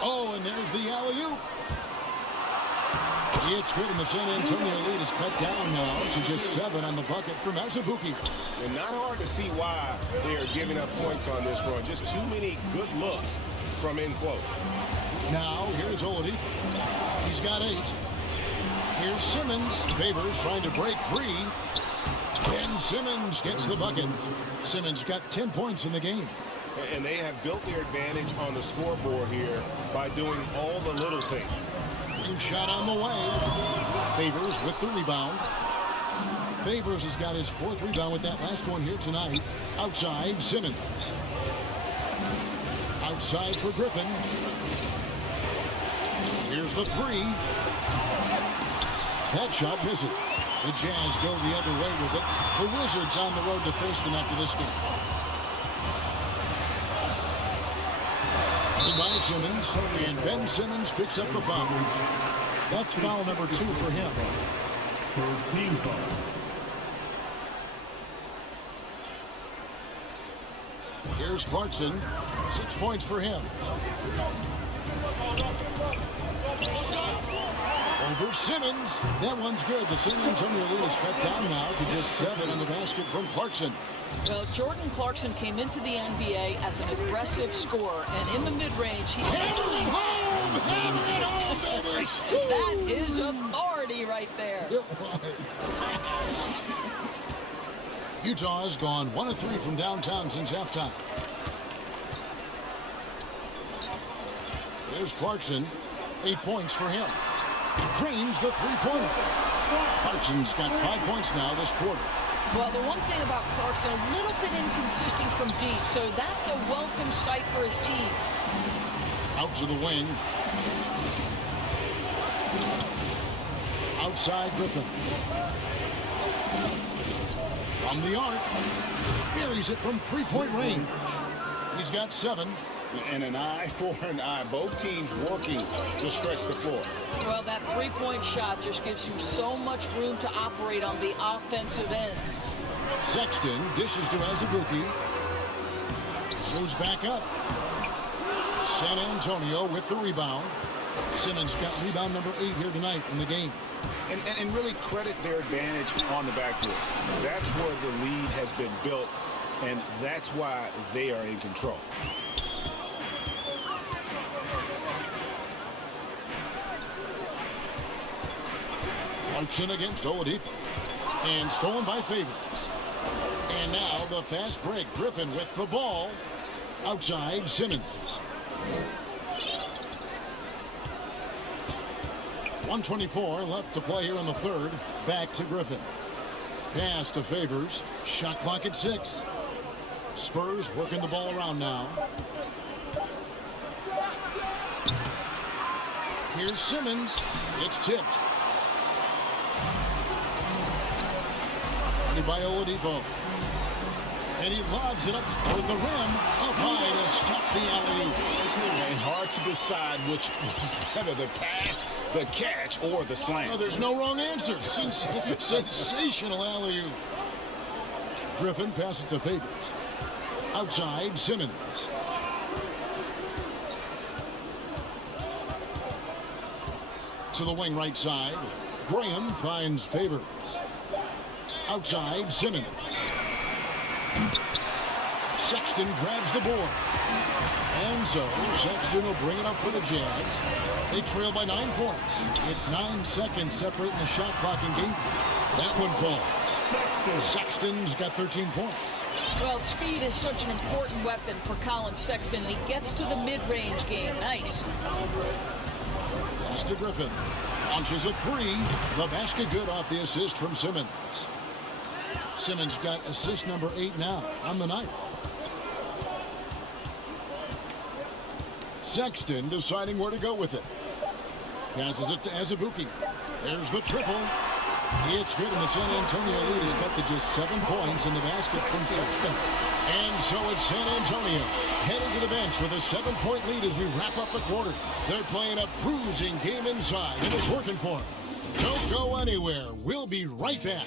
Oh, and there's the alley-oop. It's good, and the San Antonio lead is cut down now to just 7 on the bucket for Mazabuki. And not hard to see why they are giving up points on this run. Just too many good looks from in close. Now, here's Oladipo. He's got 8. Here's Simmons. Favors trying to break free. And Simmons gets the bucket. Simmons got 10 points in the game. And they have built their advantage on the scoreboard here by doing all the little things. Shot on the way. Favors with the rebound. Favors has got his 4th rebound with that last one here tonight. Outside, Simmons. Outside for Griffin. Here's the 3. That shot misses. The Jazz go the other way with it. The Wizards on the road to face them after this game. By Simmons, and Ben Simmons picks up the foul. That's foul number 2 for him. Team foul. Here's Clarkson, 6 points for him. Over Simmons, that one's good. The San Antonio lead is cut down now to just 7 on the basket from Clarkson. Well, Jordan Clarkson came into the NBA as an aggressive scorer, and in the mid-range, he... That is authority right there. It was. Utah has gone 1 of 3 from downtown since halftime. There's Clarkson, 8 points for him. He drains the 3-pointer. Clarkson's got 5 points now this quarter. Well, the one thing about Clarkson, a little bit inconsistent from deep, so that's a welcome sight for his team. Out to the wing. Outside Griffin. From the arc. Buries it from 3-point range. He's got 7. And an eye for an eye. Both teams working to stretch the floor. Well, that 3-point shot just gives you so much room to operate on the offensive end. Sexton dishes to Mazabuki. Goes back up. San Antonio with the rebound. Simmons got rebound number 8 here tonight in the game. And really credit their advantage on the backboard. That's where the lead has been built, and that's why they are in control. Clarkson against Oladipo. And stolen by Favors. And now the fast break. Griffin with the ball. Outside Simmons. 1:24 left to play here in the third. Back to Griffin. Pass to Favors. Shot clock at 6. Spurs working the ball around now. Here's Simmons. It's tipped. By Oladipo. And he lobs it up toward the rim. Up high to stuff the alley-oop. And hard to decide which was better, the pass, the catch, or the slam. Oh, there's no wrong answer. Sensational alley-oop. Griffin passes to Favors. Outside, Simmons. To the wing right side. Graham finds Favors. Outside, Simmons. Sexton grabs the board. And so, Sexton will bring it up for the Jazz. They trail by 9 points. It's 9 seconds separating the shot clock and game. That one falls. Sexton's got 13 points. Well, speed is such an important weapon for Colin Sexton, and he gets to the mid-range game. Nice. Pass to Griffin. Launches a three. The basket good off the assist from Simmons. Simmons got assist number 8 now on the night. Sexton deciding where to go with it. Passes it to Azubuike. There's the triple. It's good, and the San Antonio lead is cut to just 7 points in the basket from Sexton. And so it's San Antonio heading to the bench with a 7-point lead as we wrap up the quarter. They're playing a bruising game inside, and it's working for them. Don't go anywhere. We'll be right back.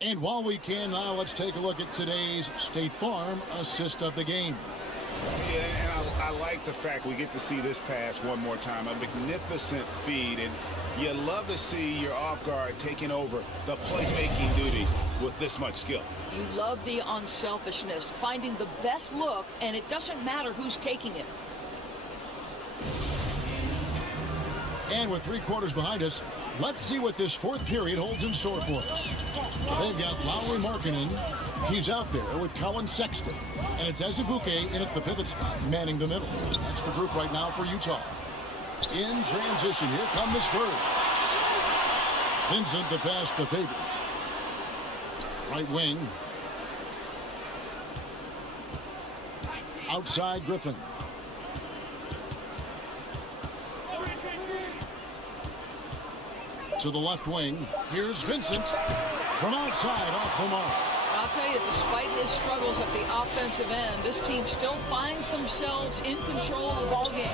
And while we can now, let's take a look at today's State Farm assist of the game. Yeah, and I like the fact we get to see this pass one more time. A magnificent feed, and you love to see your off guard taking over the playmaking duties with this much skill. You love the unselfishness, finding the best look, and it doesn't matter who's taking it. And with 3 quarters behind us, let's see what this 4th period holds in store for us. They've got Lauri Markkanen. He's out there with Colin Sexton. And it's Azubuike in at the pivot spot, manning the middle. That's the group right now for Utah. In transition, here come the Spurs. Vincent the pass to Favors. Right wing. Outside Griffin. To the left wing. Here's Vincent from outside off the mark. I'll tell you, despite his struggles at the offensive end, this team still finds themselves in control of the ball game.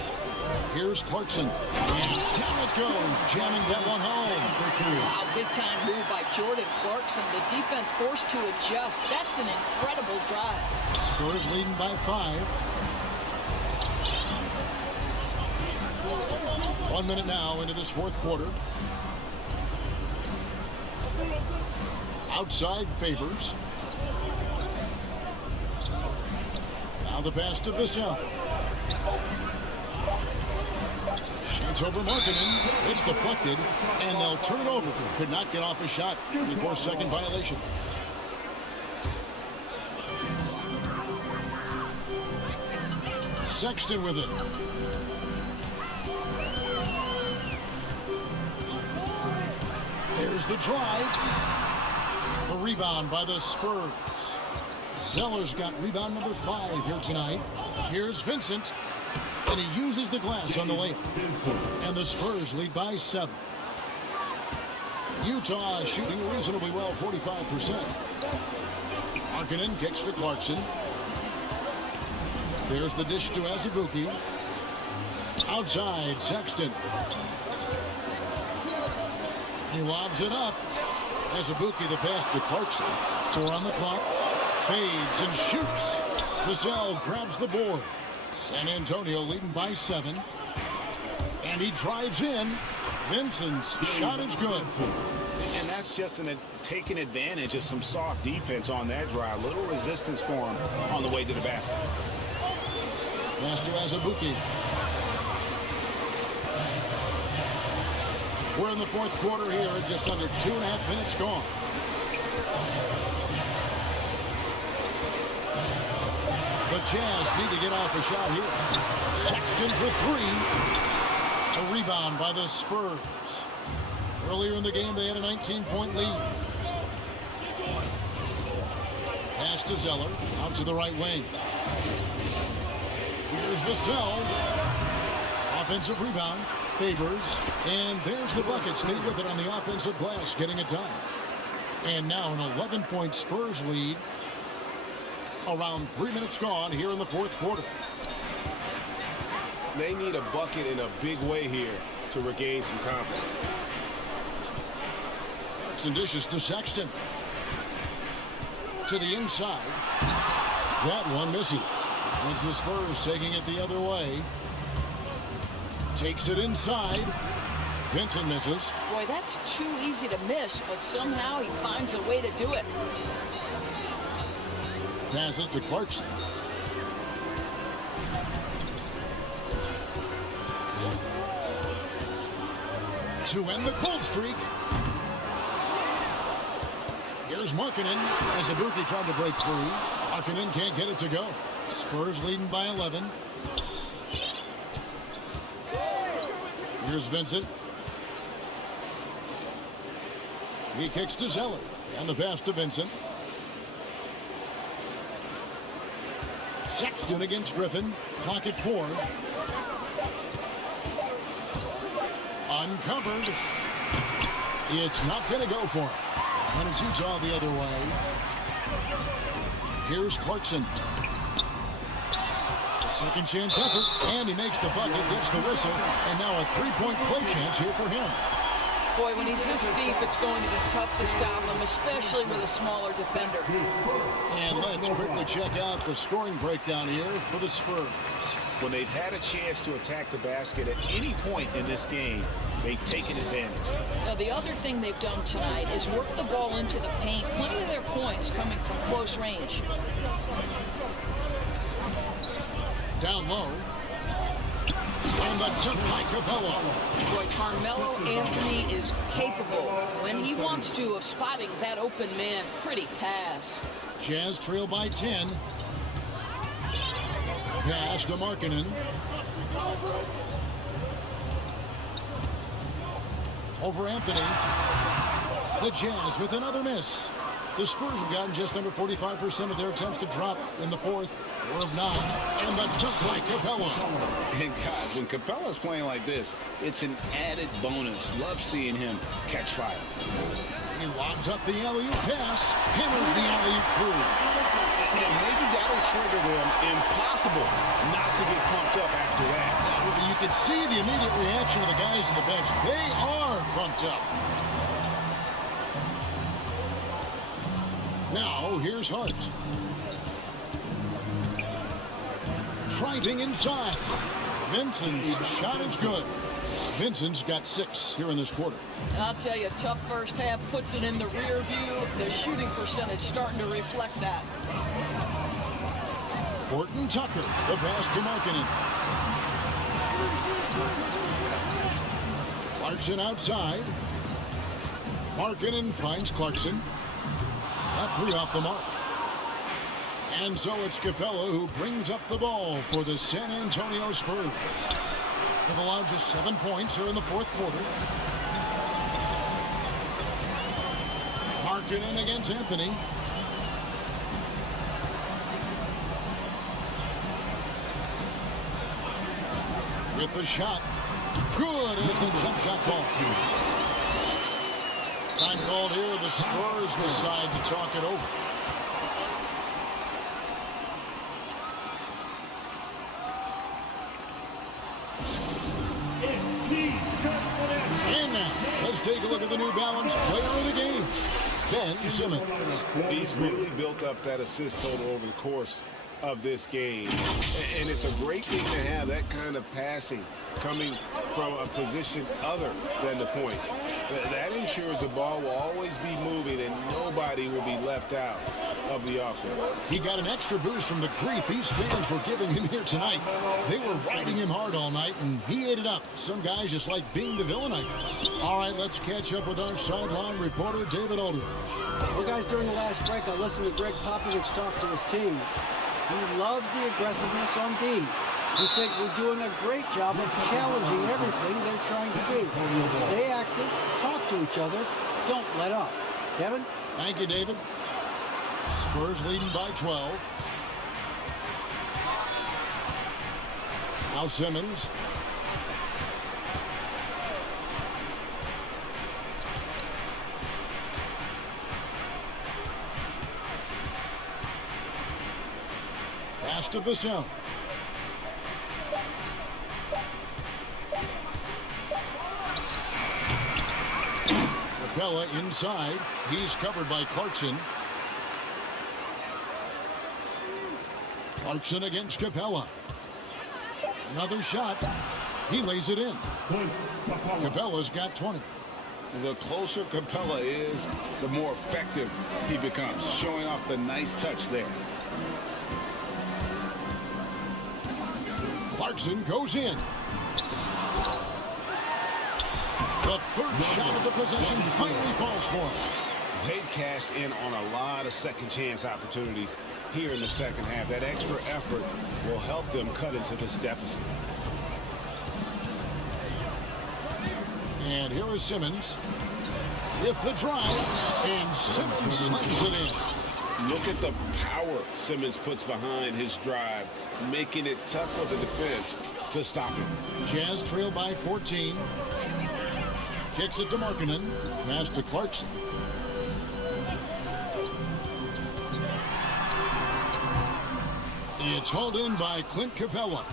Here's Clarkson. And down it goes, jamming that one home. Wow, big-time move by Jordan Clarkson. The defense forced to adjust. That's an incredible drive. Spurs leading by 5. 1 minute now into this 4th quarter. Outside Favors. Now the pass to Vassell. Shots over Markkanen. It's deflected, and they'll turn it over. Could not get off a shot. 24-second violation. Sexton with it. There's the drive. A rebound by the Spurs. Zeller's got rebound number 5 here tonight. Here's Vincent. And he uses the glass on the layup. And the Spurs lead by 7. Utah is shooting reasonably well, 45%. Markkanen kicks to Clarkson. There's the dish to Azubuike. Outside, Sexton. He lobs it up. Azubuike the pass to Clarkson. 4 on the clock. Fades and shoots. Vassell grabs the board. San Antonio leading by 7. And he drives in. Vincent's shot is good. And that's just taking advantage of some soft defense on that drive. Little resistance for him on the way to the basket. Pass to Azubuike. We're in the 4th quarter here, just under 2.5 minutes gone. The Jazz need to get off a shot here. Sexton for 3. A rebound by the Spurs. Earlier in the game, they had a 19-point lead. Pass to Zeller, out to the right wing. Here's Vassell. Offensive rebound. Favors, and there's the bucket. Stayed with it on the offensive glass, getting it done. And now an 11-point Spurs lead. Around 3 minutes gone here in the 4th quarter. They need a bucket in a big way here to regain some confidence. Clarkson dishes to Sexton. To the inside. That one misses. It's the Spurs taking it the other way. Takes it inside. Vincent misses. Boy, that's too easy to miss, but somehow he finds a way to do it. Passes to Clarkson. To end the cold streak. Here's Markkanen as Ibuki tried to break free. Markkanen can't get it to go. Spurs leading by 11. Here's Vincent. He kicks to Zeller. And the pass to Vincent. Sexton against Griffin. Clock at 4. Uncovered. It's not going to go for him. And it shoots all the other way. Here's Clarkson. A second chance effort. And he makes the bucket, gets the whistle. And now a three-point play chance here for him. Boy, when he's this deep, it's going to be tough to stop him, especially with a smaller defender. And let's quickly check out the scoring breakdown here for the Spurs. When they've had a chance to attack the basket at any point in this game, they've taken advantage. Now, the other thing they've done tonight is work the ball into the paint. Plenty of their points coming from close range. Down low. And the dunk by Capella. Boy, Carmelo Anthony is capable, when he wants to, of spotting that open man. Pretty pass. Jazz trail by 10. Pass to Markkanen. Over Anthony. The Jazz with another miss. The Spurs have gotten just under 45% of their attempts to drop in the fourth. 4 of 9. And the dunk by Capella. And guys, when Capella's playing like this, it's an added bonus. Love seeing him catch fire. He lobs up the alley-oop pass. Hammers the alley-oop through. And maybe that'll trigger them. Impossible not to get pumped up after that. You can see the immediate reaction of the guys on the bench. They are pumped up. Now, here's Hart. Driving inside. Vincent's shot is good. Vincent's got 6 here in this quarter. And I'll tell you, tough first half puts it in the rear view. The shooting percentage starting to reflect that. Horton Tucker, the pass to Markkanen. Clarkson outside. Markkanen finds Clarkson. That 3 off the mark. And so it's Capella who brings up the ball for the San Antonio Spurs. They've allowed just 7 points here in the fourth quarter. Markkanen against Anthony. With the shot. Good as the jump shot falls. Time called here. The Spurs decide to talk it over. And now, let's take a look at the New Balance player of the game, Ben Simmons. He's really built up that assist total over the course of this game. And it's a great thing to have that kind of passing coming from a position other than the point. That ensures the ball will always be moving and nobody will be left out of the offense. He got an extra boost from the grief these fans were giving him here tonight. They were riding him hard all night, and he ate it up. Some guys just like being the villain, I guess. All right, let's catch up with our sideline reporter, David Aldridge. Well, guys, during the last break, I listened to Greg Popovich talk to his team. He loves the aggressiveness on D. He said we're doing a great job of challenging everything they're trying to do. Stay active, talk to each other, don't let up. Kevin? Thank you, David. Spurs leading by 12. Now Simmons. Pass to Vassell. Capella inside. He's covered by Clarkson. Clarkson against Capella. Another shot. He lays it in. Capella's got 20. The closer Capella is, the more effective he becomes, showing off the nice touch there. Clarkson goes in. The third shot of the possession finally falls for him. They've cashed in on a lot of second chance opportunities here in the second half. That extra effort will help them cut into this deficit. And here is Simmons with the drive, and Simmons slams it in. Look at the power Simmons puts behind his drive, making it tough for the defense to stop him. Jazz trail by 14. Kicks it to Markkanen. Pass to Clarkson. It's hauled in by Clint Capella.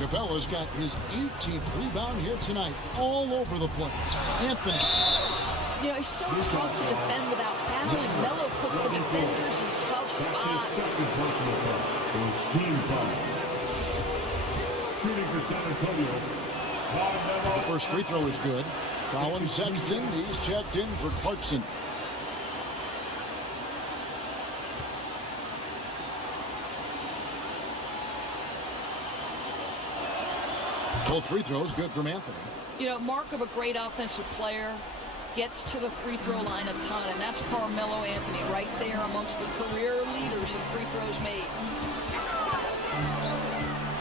Capella's got his 18th rebound here tonight, all over the place. Anthony. You know, he's so tough to defend without fouling. Melo puts the defenders in tough spots. Second personal foul. It was team foul. Shooting for San Antonio. The first free throw is good. Colin Sexton, he's checked in for Clarkson. Both free throws good from Anthony. You know, mark of a great offensive player, gets to the free throw line a ton, and that's Carmelo Anthony right there amongst the career leaders in free throws made.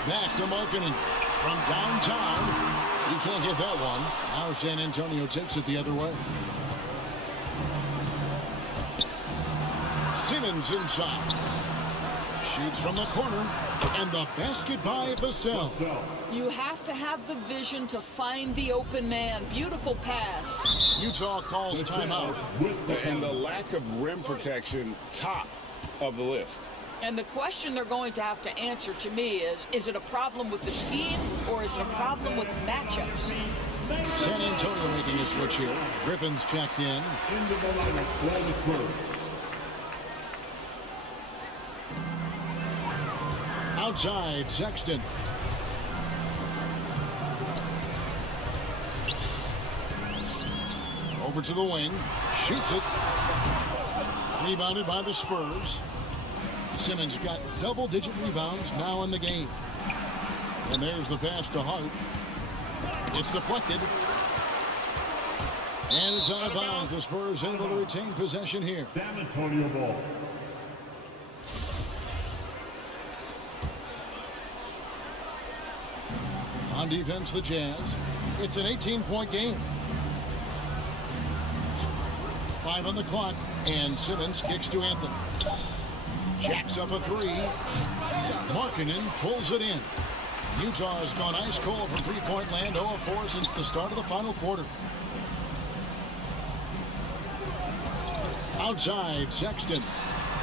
Back to Markkanen from downtown. He can't get that one. Now San Antonio takes it the other way. Simmons inside. Shoots from the corner. And the basket by Vassell. You have to have the vision to find the open man. Beautiful pass. Utah calls timeout. And the lack of rim protection, top of the list. And the question they're going to have to answer to me is it a problem with the scheme or is it a problem with matchups? San Antonio making a switch here. Griffin's checked in. Into the lineup for the Spurs. Outside, Sexton. Over to the wing. Shoots it. Rebounded by the Spurs. Simmons got double-digit rebounds now in the game. And there's the pass to Hart. It's deflected. And it's out of bounds. The Spurs able to retain possession here. San Antonio ball. On defense, the Jazz. It's an 18-point game. 5 on the clock, and Simmons kicks to Anthony. Jacks up a three. Markkanen pulls it in. Utah has gone ice cold from three-point land, 0 of 4 since the start of the final quarter. Outside, Sexton.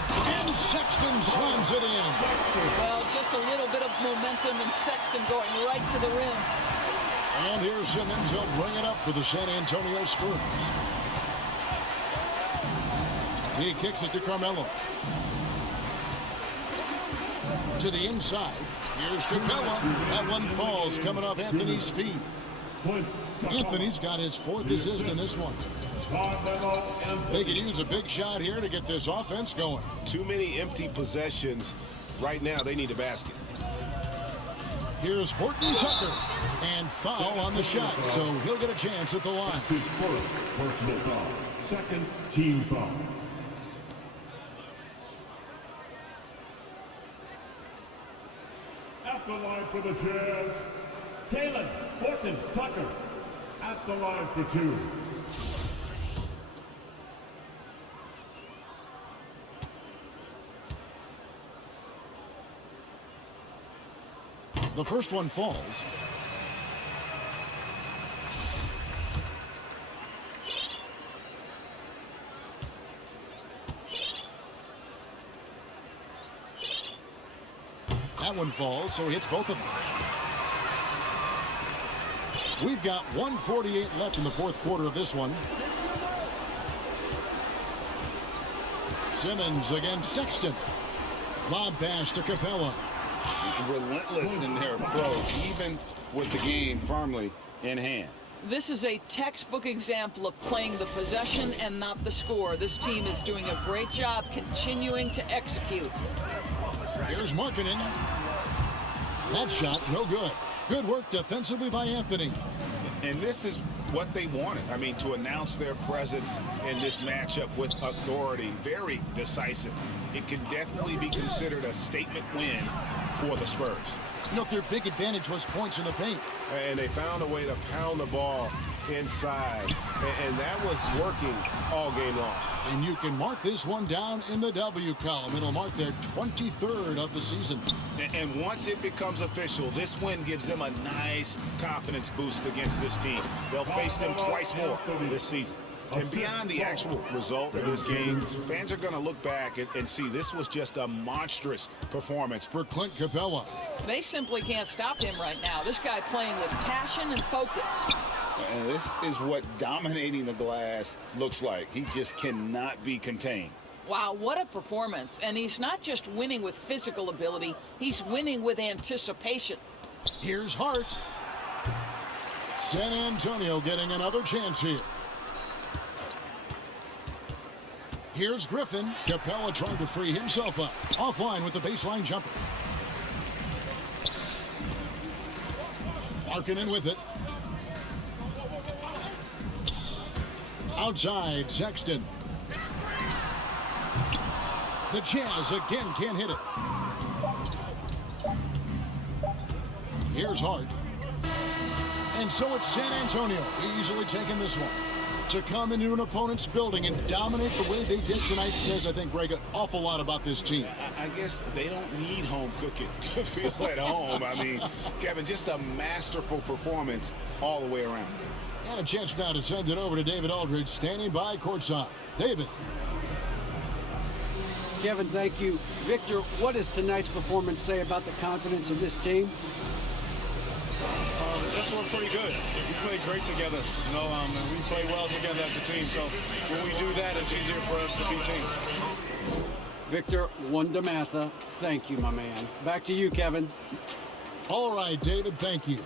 And Sexton slams it in. Well, just a little bit of momentum and Sexton going right to the rim. And here's Simmons. He'll bring it up for the San Antonio Spurs. He kicks it to Carmelo. To the inside. Here's Capella. That one falls coming off Anthony's feet. Anthony's got his 4th assist in this one. They could use a big shot here to get this offense going. Too many empty possessions. Right now, they need a basket. Here's Horton Tucker. And foul on the shot, so he'll get a chance at the line. His first personal foul. Second team foul. At the line for the Jazz, Kalen Horton Tucker. At the line for 2. The first one falls. That one falls, so he hits both of them. We've got 1:48 left in the 4th quarter of this one. Simmons against Sexton. Lob pass to Capella. Relentless in their approach, even with the game firmly in hand. This is a textbook example of playing the possession and not the score. This team is doing a great job continuing to execute. Here's Markkanen. That shot, no good. Good work defensively by Anthony. And this is what they wanted. I mean, to announce their presence in this matchup with authority, very decisive. It can definitely be considered a statement win for the Spurs. You know, their big advantage was points in the paint. And they found a way to pound the ball inside. And that was working all game long. And you can mark this one down in the W column. It'll mark their 23rd of the season. And once it becomes official, this win gives them a nice confidence boost against this team. They'll face them twice more this season. And beyond the actual result of this game, fans are going to look back and see this was just a monstrous performance for Clint Capella. They simply can't stop him right now. This guy playing with passion and focus. And this is what dominating the glass looks like. He just cannot be contained. Wow, what a performance. And he's not just winning with physical ability, he's winning with anticipation. Here's Hart. San Antonio getting another chance here. Here's Griffin. Capella trying to free himself up. Offline with the baseline jumper. Markkanen with it. Outside, Sexton. The Jazz again can't hit it. Here's Hart. And so it's San Antonio easily taking this one. To come into an opponent's building and dominate the way they did tonight says, I think, Greg, an awful lot about this team. I guess they don't need home cooking to feel at home. I mean, Kevin, just a masterful performance all the way around. And a chance now to send it over to David Aldridge, standing by courtside. David. Kevin, thank you. Victor, what does tonight's performance say about the confidence of this team? This one pretty good. We play great together, and we play well together as a team. So when we do that, it's easier for us to beat teams. Victor Wondermatha, thank you, my man. Back to you, Kevin. All right, David, thank you.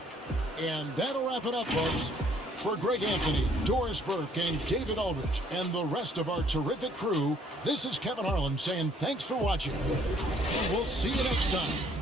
And that'll wrap it up, folks. For Greg Anthony, Doris Burke, and David Aldridge, and the rest of our terrific crew, this is Kevin Harlan saying thanks for watching. And we'll see you next time.